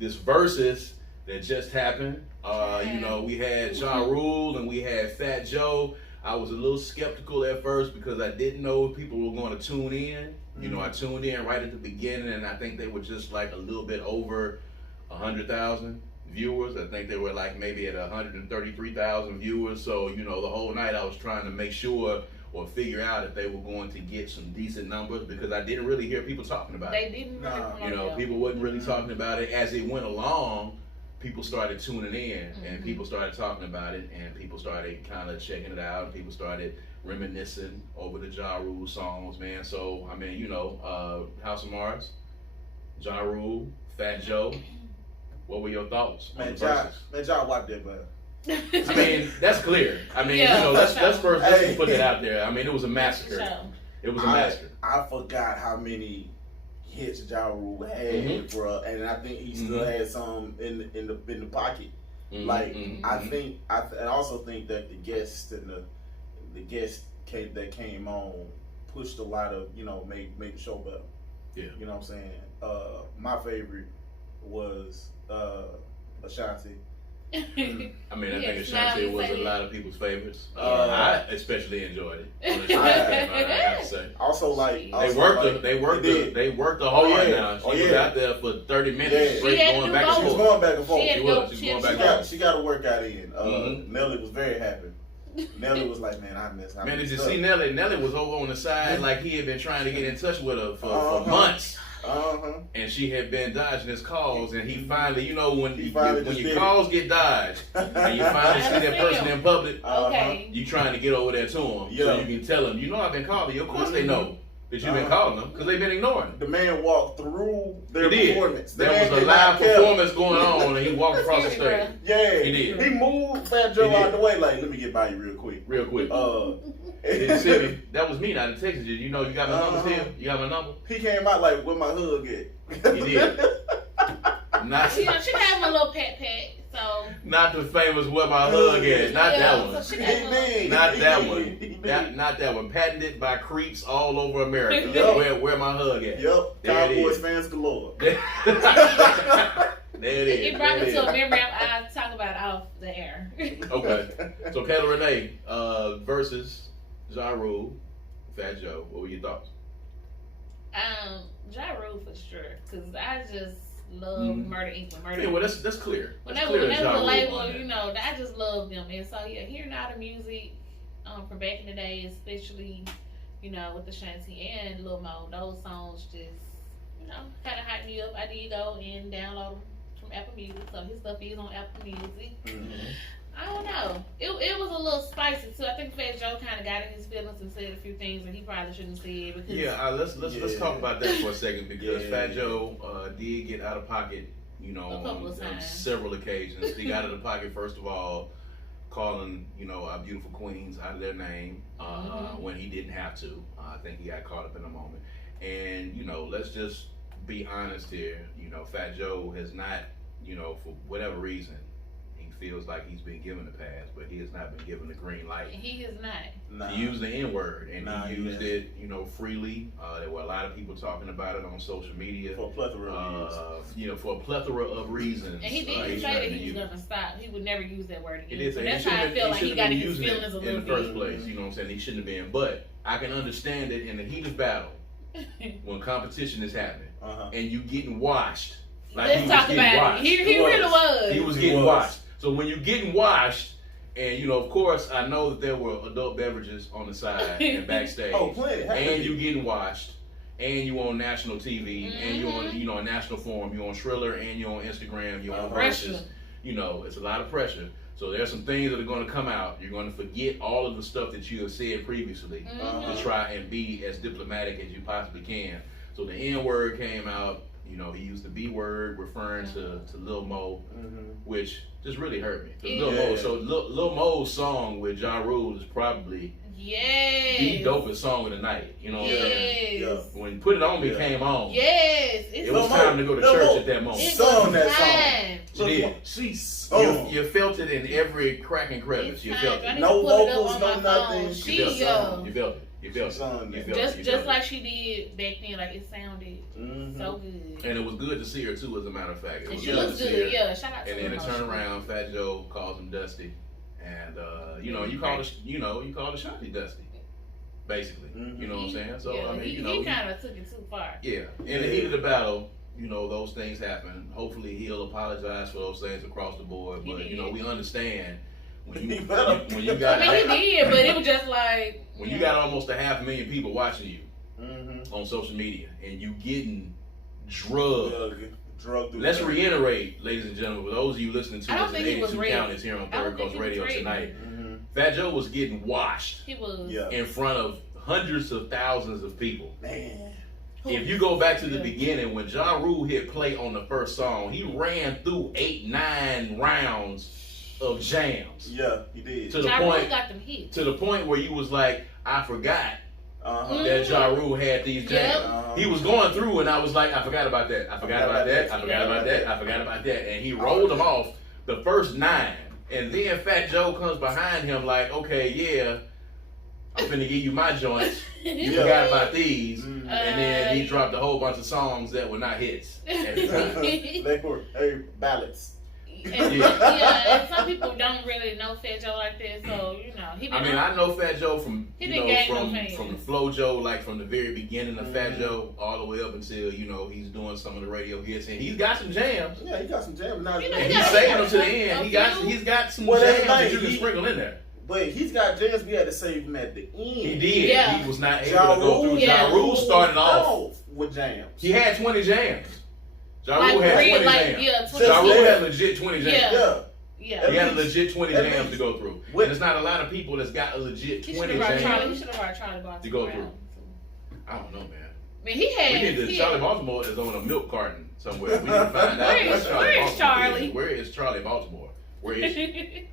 this Verzuz that just happened. You know, we had JaRule and we had Fat Joe. I was a little skeptical at first because I didn't know if people were going to tune in. You know, I tuned in right at the beginning, and I think they were just like a little bit over 100,000 viewers. I think they were like maybe at 133,000 viewers. So, you know, the whole night I was trying to make sure or figure out if they were going to get some decent numbers because I didn't really hear people talking about it. They didn't really you know, people wasn't really talking about it. As it went along, people started tuning in and people started talking about it and people started kind of checking it out and people started reminiscing over the JaRule songs, man. So, I mean, you know, House of Mars, JaRule, Fat Joe, what were your thoughts on the Verzuz? Man, y'all wipe that butt. I mean, that's clear. I mean, you know, let's first put it out there. I mean, it was a massacre. It was a massacre. I forgot how many hits JaRule had, bro, and I think he still had some in the pocket. I also think that the guests and the guests that came on pushed a lot of, you know, made the show better. Yeah. You know what I'm saying? My favorite was Ashanti. I mean, I think Ashanti was a lot of people's favorites. I especially enjoyed it. I have to say. Also, like they worked the whole night. Now she was out there for 30 minutes straight, going back and forth. She was going back and forth. She was going back and forth. She got a workout in. Nelly was very happy. Nelly was like, man, I missed. Man, did you see Nelly? Nelly was over on the side like he had been trying to get in touch with her for months. And she had been dodging his calls, and he finally, you know, when your calls get dodged, and you finally see that person in public, you trying to get over there to him, so you can tell them, you know, I've been calling you. Of course they know that you've been calling them, because they've been ignoring them. The man walked through their performance. There was a live performance going on, and he walked across the stage. Yeah, he did. He moved Fat Joe out the way, like, let me get by you real quick. Real quick. That was me. I texted you. You know, you got my number still? You got my number? He came out like, where my hug at? He did. Not, you know, she had a little pat, so. Not the famous where my hug at. Not that one. So not that one. Not that one. Patented by creeps all over America. Where my hug at. Yep. Cowboys fans galore. There it is. It brought me to a memory I talk about off the air. Okay. So Kayla Renee versus JaRule, Fat Joe. What were your thoughts? JaRule for sure, because I just love Murder Inc. Yeah, well, that's clear. When they was a label, you know, I just love them. And so, yeah, hearing all the music from back in the day, especially, you know, with Ashanti and Lil Mo, those songs just, you know, kind of hyped me up. I did go and download them from Apple Music, so his stuff is on Apple Music. I don't know. It was a little spicy too. I think Fat Joe kind of got in his feelings and said a few things that he probably shouldn't have said. Because let's talk about that for a second because Fat Joe did get out of pocket, you know, on several occasions. He got out of pocket first of all, calling, you know, our beautiful queens out of their name when he didn't have to. I think he got caught up in a moment. And you know, let's just be honest here. You know, Fat Joe has not, you know, for whatever reason, feels like he's been given a pass, but he has not been given the green light. He is not. He used the N-word, and he used it, you know, freely. There were a lot of people talking about it on social media. For a plethora of reasons. You know, for a plethora of reasons. And he didn't say that he was going to stop. He would never use that word again. So that's how I feel like he got in his feelings a little bit. In the first place, you know what I'm saying? He shouldn't have been. But I can understand it in the heat of battle when competition is happening and you getting washed. Like Let's talk about it. He really was. He was getting washed. So when you're getting washed, and you know, of course, I know that there were adult beverages on the side and backstage. And you getting washed, and you on national TV, and you on, you know, a national forum, you on Triller, and you on Instagram, you on Verzuz. You know, it's a lot of pressure. So there's some things that are going to come out. You're going to forget all of the stuff that you have said previously to try and be as diplomatic as you possibly can. So the N-word came out. You know, he used the B word referring to Lil Mo, which just really hurt me. Lil Mo's song with JaRule is probably the dopest song of the night. You know what I'm saying? When Put It On Me came on, it was time to go to church at that moment. Sung that song. You felt it in every crack and crevice. You felt it. No vocals, no nothing. You felt it. You felt it. Just like she did back then. Like it sounded so good. And it was good to see her too. As a matter of fact, it was she looks good. Yeah, shout out to her. And then it turned around. Fat Joe calls him Dusty, and you call the Shanti Dusty. Basically, you know what I'm saying? So I mean, he kind of took it too far. Yeah, in the heat of the battle, those things happen. Hopefully, he'll apologize for those things across the board. But we understand when you got. I mean, he did, but it was just like when you got almost 500,000 people watching you on social media, and you getting drugged. Let's reiterate, ladies and gentlemen, for those of you listening to us in 82 counties here on Third Coast Radio tonight. Fat Joe was getting washed. He was in front of hundreds of thousands of people. Man. If you go back to the beginning, when JaRule hit play on the first song, he ran through 8-9 rounds of jams. Yeah, he did. To the point where you was like, I forgot that JaRule had these jams. He was going through, and I was like, I forgot about that. I forgot about that. I forgot about that. I forgot about that. And he rolled them off the first 9. And then Fat Joe comes behind him like, okay, yeah, I'm finna give you my joints. You forgot about these. And then he dropped a whole bunch of songs that were not hits at the time. They were ballads. And some people don't really know Fat Joe like that, so I know Fat Joe from the Flow Joe, like from the very beginning of Fat Joe all the way up until he's doing some of the radio hits, and he's got some jams. Yeah, he got some jams. Now, and he's saving them to the end. He's got some jams that you can sprinkle in there. But he's got jams. We had to save him at the end. He did. Yeah. He was not able to go through. JaRule started off with jams. He had 20 jams. JaRule had 20 jams. 20 JaRule had legit 20 jams. Yeah. He had a legit 20 jams to go through. And there's not a lot of people that's got a legit 20 jams He should have brought Charlie Baltimore to go through. I don't know, man. I mean, Charlie Baltimore is on a milk carton somewhere. We need to find out. Where is Charlie? Where is Charlie Baltimore? Where is he?